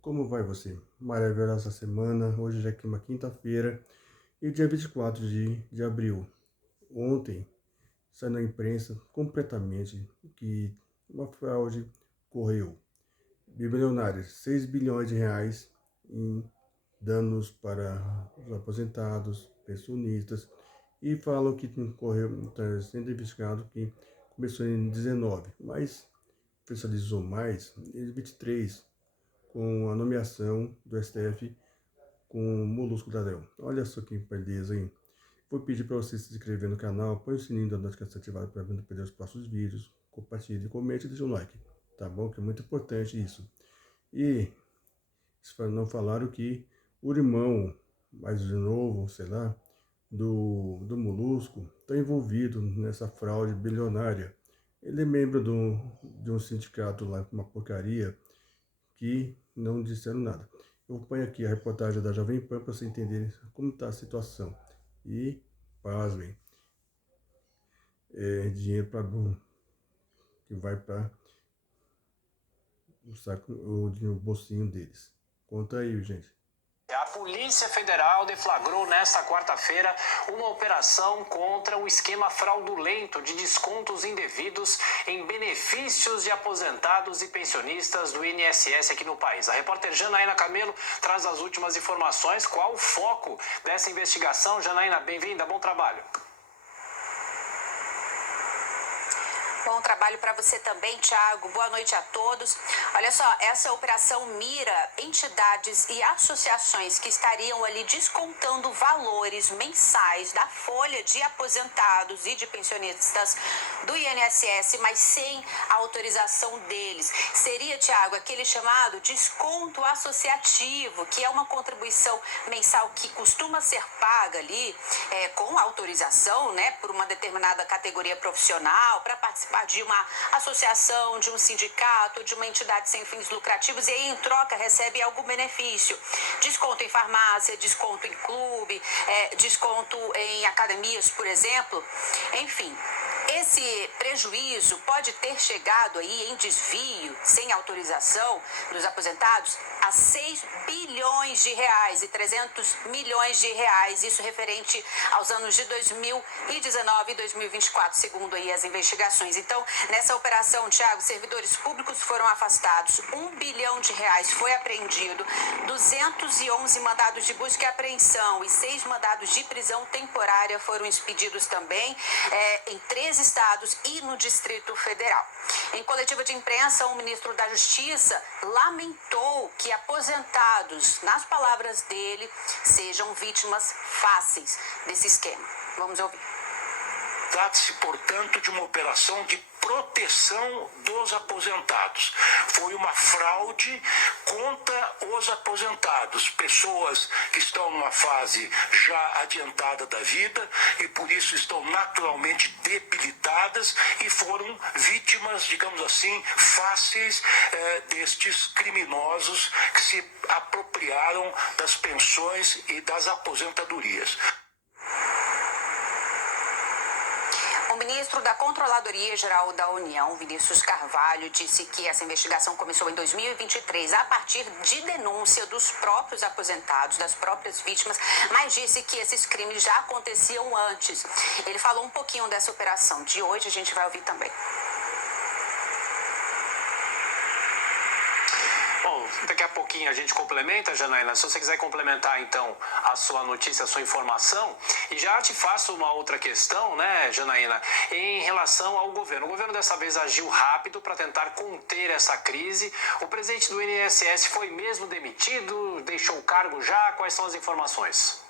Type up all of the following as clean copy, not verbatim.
Como vai você? Maravilhosa semana. Hoje já é uma quinta-feira e dia 24 de abril. Ontem saiu na imprensa completamente que uma fraude ocorreu. Bilionários, 6 bilhões de reais em danos para os aposentados, pensionistas, e falam que está sendo investigado que começou em 19, mas oficializou mais em 23 com a nomeação do STF com o Molusco Ladrão. Olha só que beleza, hein? Vou pedir para você se inscrever no canal, põe o sininho da notificação ativada para não perder os próximos vídeos, compartilhe, comente e deixe um like, tá bom? Que é muito importante isso. E não falaram que o irmão, mais de novo, sei lá, do Molusco, está envolvido nessa fraude bilionária. Ele é membro de um sindicato lá, uma porcaria, que não disseram nada. Eu ponho aqui a reportagem da Jovem Pan para você entender como está a situação. E, pasmem, é dinheiro para que vai para o saco, o bolsinho deles. Conta aí, gente. A Polícia Federal deflagrou nesta quarta-feira uma operação contra um esquema fraudulento de descontos indevidos em benefícios de aposentados e pensionistas do INSS aqui no país. A repórter Janaína Camelo traz as últimas informações. Qual o foco dessa investigação? Janaína, bem-vinda, bom trabalho. Bom trabalho para você também, Thiago. Boa noite a todos. Olha só, essa operação mira entidades e associações que estariam ali descontando valores mensais da folha de aposentados e de pensionistas do INSS, mas sem a autorização deles. Seria, Thiago, aquele chamado desconto associativo, que é uma contribuição mensal que costuma ser paga ali com autorização, né, por uma determinada categoria profissional, para participar de uma associação, de um sindicato, de uma entidade sem fins lucrativos, e aí em troca recebe algum benefício. Desconto em farmácia, desconto em clube, desconto em academias, por exemplo. Enfim, esse prejuízo pode ter chegado aí em desvio, sem autorização dos aposentados, a 6 bilhões de reais e 300 milhões de reais, isso referente aos anos de 2019 e 2024, segundo aí as investigações. Então, nessa operação, Thiago, servidores públicos foram afastados, 1 bilhão de reais foi apreendido, 211 mandados de busca e apreensão e 6 mandados de prisão temporária foram expedidos também em 13 estados e no Distrito Federal. Em coletiva de imprensa, o ministro da Justiça lamentou que aposentados, nas palavras dele, sejam vítimas fáceis desse esquema. Vamos ouvir. Trata-se, portanto, de uma operação de proteção dos aposentados. Foi uma fraude contra os aposentados, pessoas que estão numa fase já adiantada da vida e por isso estão naturalmente debilitadas e foram vítimas, digamos assim, fáceis destes criminosos que se apropriaram das pensões e das aposentadorias. O ministro da Controladoria Geral da União, Vinícius Carvalho, disse que essa investigação começou em 2023 a partir de denúncia dos próprios aposentados, das próprias vítimas, mas disse que esses crimes já aconteciam antes. Ele falou um pouquinho dessa operação de hoje, a gente vai ouvir também. Bom, daqui a pouquinho a gente complementa, Janaína. Se você quiser complementar, então, a sua notícia, a sua informação. E já te faço uma outra questão, né, Janaína, em relação ao governo. O governo dessa vez agiu rápido para tentar conter essa crise. O presidente do INSS foi mesmo demitido? Deixou o cargo já? Quais são as informações?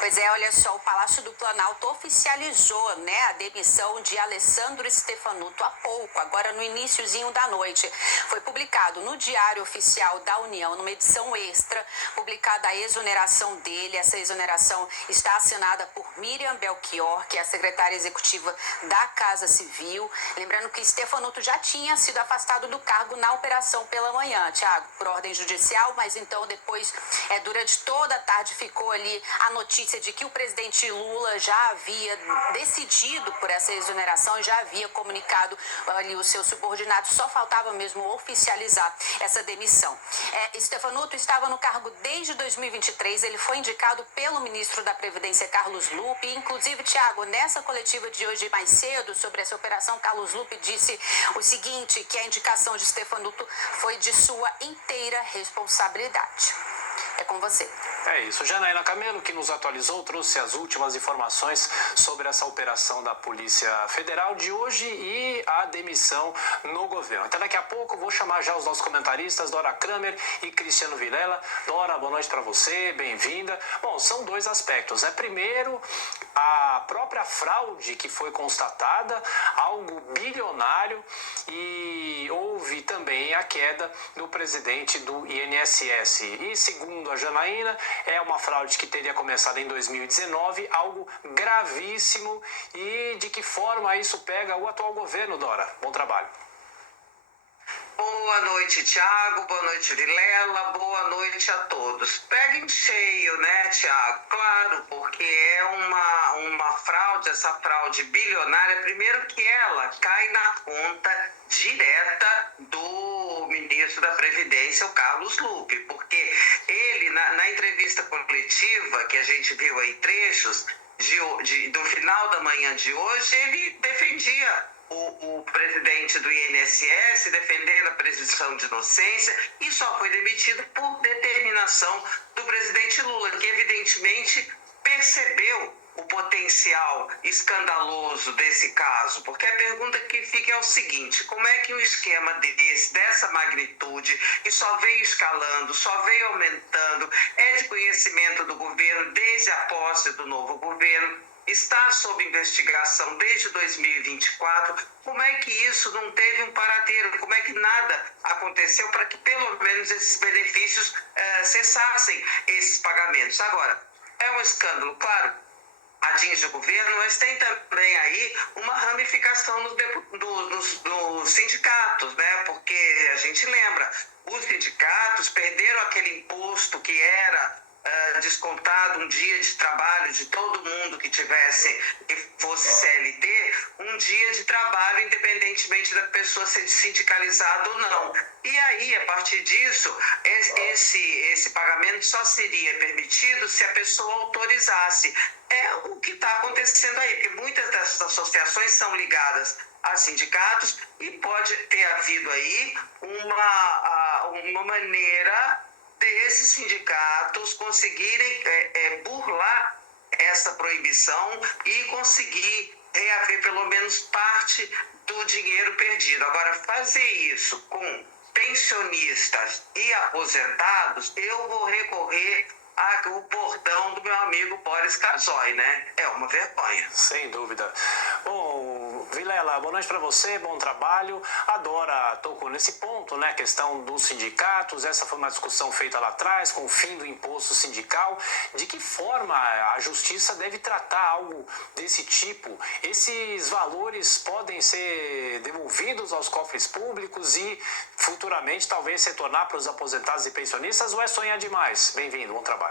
Pois é, olha só, o Palácio do Planalto oficializou, né, a demissão de Alessandro Stefanuto há pouco, agora no iniciozinho da noite. Foi publicado no Diário Oficial da União, numa edição extra, publicada a exoneração dele. Essa exoneração está assinada por Miriam Belchior, que é a secretária executiva da Casa Civil. Lembrando que Stefanuto já tinha sido afastado do cargo na operação pela manhã, Thiago, por ordem judicial, mas então depois, durante toda a tarde, ficou ali a notícia notícia de que o presidente Lula já havia decidido por essa exoneração, já havia comunicado ali os seus subordinados, só faltava mesmo oficializar essa demissão. Stefanuto estava no cargo desde 2023, ele foi indicado pelo ministro da Previdência, Carlos Lupe. Inclusive, Thiago, nessa coletiva de hoje mais cedo, sobre essa operação, Carlos Lupe disse o seguinte, que a indicação de Stefanuto foi de sua inteira responsabilidade. É com você. É isso. Janaína Camelo, que nos atualizou, trouxe as últimas informações sobre essa operação da Polícia Federal de hoje e a demissão no governo. Até daqui a pouco, vou chamar já os nossos comentaristas, Dora Kramer e Cristiano Vilela. Dora, boa noite para você, bem-vinda. Bom, são dois aspectos, né? Primeiro, a própria fraude que foi constatada, algo bilionário, e houve também a queda do presidente do INSS. E segundo a Janaína, é uma fraude que teria começado em 2019, algo gravíssimo. E de que forma isso pega o atual governo, Dora? Bom trabalho. Boa noite, Thiago. Boa noite, Vilela. Boa noite a todos. Pega em cheio, né, Thiago? Claro, porque é uma fraude, essa fraude bilionária. Primeiro que ela cai na conta direta do ministro da Previdência, o Carlos Lupe, porque ele, na entrevista coletiva, que a gente viu aí trechos, do final da manhã de hoje, ele defendia o presidente do INSS, defendendo a presunção de inocência, e só foi demitido por determinação do presidente Lula, que evidentemente percebeu o potencial escandaloso desse caso, porque a pergunta que fica é o seguinte: como é que um esquema dessa magnitude, que só veio escalando, só veio aumentando, é de conhecimento do governo desde a posse do novo governo, está sob investigação desde 2024, como é que isso não teve um paradeiro? Como é que nada aconteceu para que pelo menos esses benefícios cessassem esses pagamentos? Agora, é um escândalo, claro, atinge o governo, mas tem também aí uma ramificação dos sindicatos, né? Porque a gente lembra, os sindicatos perderam aquele imposto que era descontado um dia de trabalho de todo mundo que fosse CLT, um dia de trabalho independentemente da pessoa ser sindicalizada ou não. E aí, a partir disso, esse pagamento só seria permitido se a pessoa autorizasse. É o que está acontecendo aí, porque muitas dessas associações são ligadas a sindicatos e pode ter havido aí uma maneira desses sindicatos conseguirem burlar essa proibição e conseguir reaver pelo menos parte do dinheiro perdido. Agora, fazer isso com pensionistas e aposentados, eu vou recorrer ao bordão do meu amigo Boris Casoy, né? É uma vergonha. Sem dúvida. Bom, Vilela, boa noite para você, bom trabalho. A Dora tocou nesse ponto, né? A questão dos sindicatos, essa foi uma discussão feita lá atrás, com o fim do imposto sindical. De que forma a justiça deve tratar algo desse tipo? Esses valores podem ser devolvidos aos cofres públicos e futuramente talvez retornar para os aposentados e pensionistas, ou é sonhar demais? Bem-vindo, bom trabalho.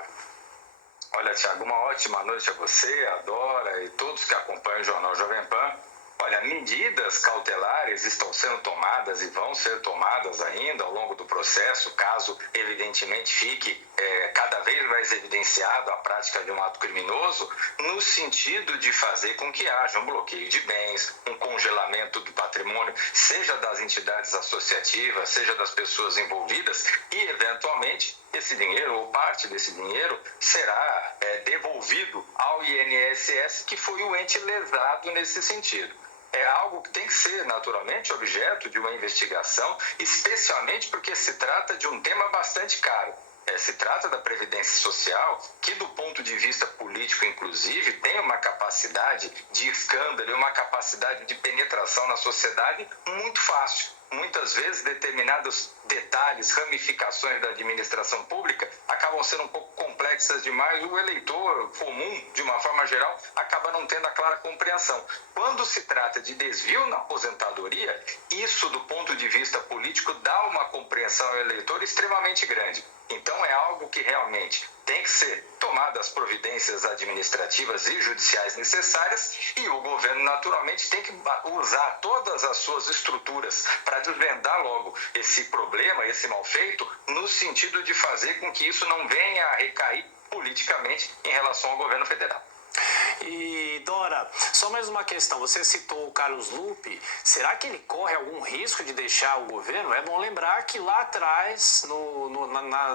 Olha, Thiago, uma ótima noite a você, a Dora e todos que acompanham o Jornal Jovem Pan. Olha, medidas cautelares estão sendo tomadas e vão ser tomadas ainda ao longo do processo, caso evidentemente fique cada vez mais evidenciado a prática de um ato criminoso, no sentido de fazer com que haja um bloqueio de bens, um congelamento do patrimônio, seja das entidades associativas, seja das pessoas envolvidas, e eventualmente esse dinheiro ou parte desse dinheiro será devolvido ao INSS, que foi o ente lesado nesse sentido. É algo que tem que ser, naturalmente, objeto de uma investigação, especialmente porque se trata de um tema bastante caro. Se trata da Previdência Social, que do ponto de vista político, inclusive, tem uma capacidade de escândalo e uma capacidade de penetração na sociedade muito fácil. Muitas vezes, determinados detalhes, ramificações da administração pública acabam sendo um pouco complexas demais. O eleitor comum, de uma forma geral, acaba não tendo a clara compreensão. Quando se trata de desvio na aposentadoria, isso, do ponto de vista político, dá uma compreensão ao eleitor extremamente grande. Então, é algo que realmente tem que ser tomadas as providências administrativas e judiciais necessárias e o governo naturalmente tem que usar todas as suas estruturas para desvendar logo esse problema, esse mal feito, no sentido de fazer com que isso não venha a recair politicamente em relação ao governo federal. E Dora, só mais uma questão, você citou o Carlos Lupe, será que ele corre algum risco de deixar o governo? É bom lembrar que lá atrás,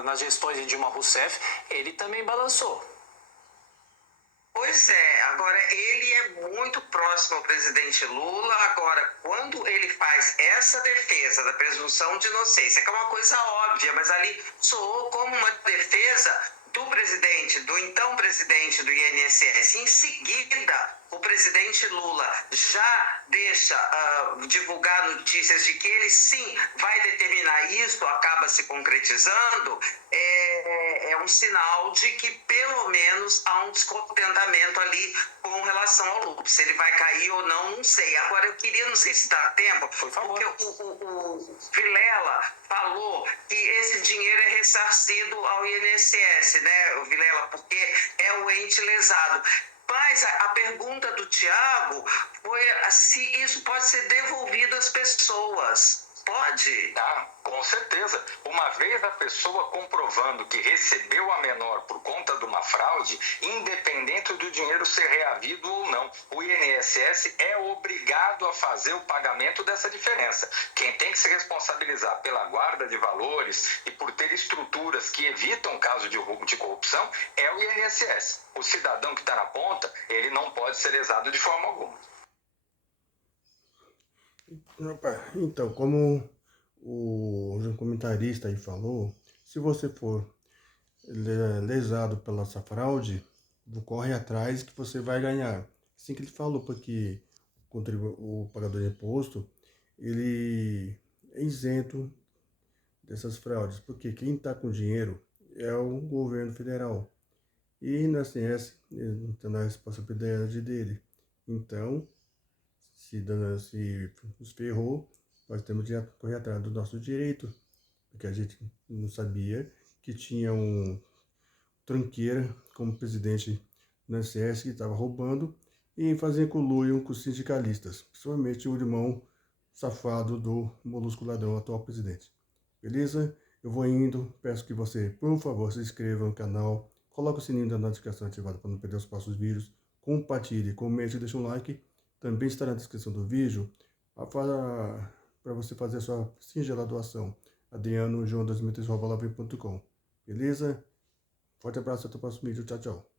nas gestões de Dilma Rousseff, ele também balançou. Pois é, agora ele é muito próximo ao presidente Lula. Agora, quando ele faz essa defesa da presunção de inocência, que é uma coisa óbvia, mas ali soou como uma defesa do presidente, do então presidente do INSS. Em seguida, o presidente Lula já deixa divulgar notícias de que ele sim vai determinar isso, acaba se concretizando, é um sinal de que pelo menos há um descontentamento ali com relação ao Lula. Se ele vai cair ou não, não sei. Agora eu queria, não sei se dá tempo, porque o Vilela falou que esse dinheiro é ressarcido ao INSS, né, o Vilela, porque é o ente lesado. Mas a pergunta do Tiago foi se isso pode ser devolvido às pessoas. Pode? Ah, com certeza. Uma vez a pessoa comprovando que recebeu a menor por conta de uma fraude, independente do dinheiro ser reavido ou não, o INSS é obrigado a fazer o pagamento dessa diferença. Quem tem que se responsabilizar pela guarda de valores e por ter estruturas que evitam caso de roubo de corrupção é o INSS. O cidadão que está na ponta, ele não pode ser lesado de forma alguma. Então, como o comentarista aí falou, se você for lesado pela essa fraude, corre atrás que você vai ganhar. Assim que ele falou, porque o pagador de imposto, ele é isento dessas fraudes, porque quem está com dinheiro é o governo federal. E na CS, está na responsabilidade dele. Então, se nos ferrou, nós temos que correr atrás do nosso direito, porque a gente não sabia que tinha um tranqueira como presidente do INSS que estava roubando e fazendo conluio com os sindicalistas, principalmente o irmão safado do Molusco Ladrão, atual presidente. Beleza? Eu vou indo, peço que você, por favor, se inscreva no canal, coloque o sininho da notificação ativado para não perder os próximos vídeos, compartilhe, comente e deixe um like. Também está na descrição do vídeo para você fazer a sua singela doação. Adriano João 2003@com. Beleza? Forte abraço, até o próximo vídeo. Tchau, tchau.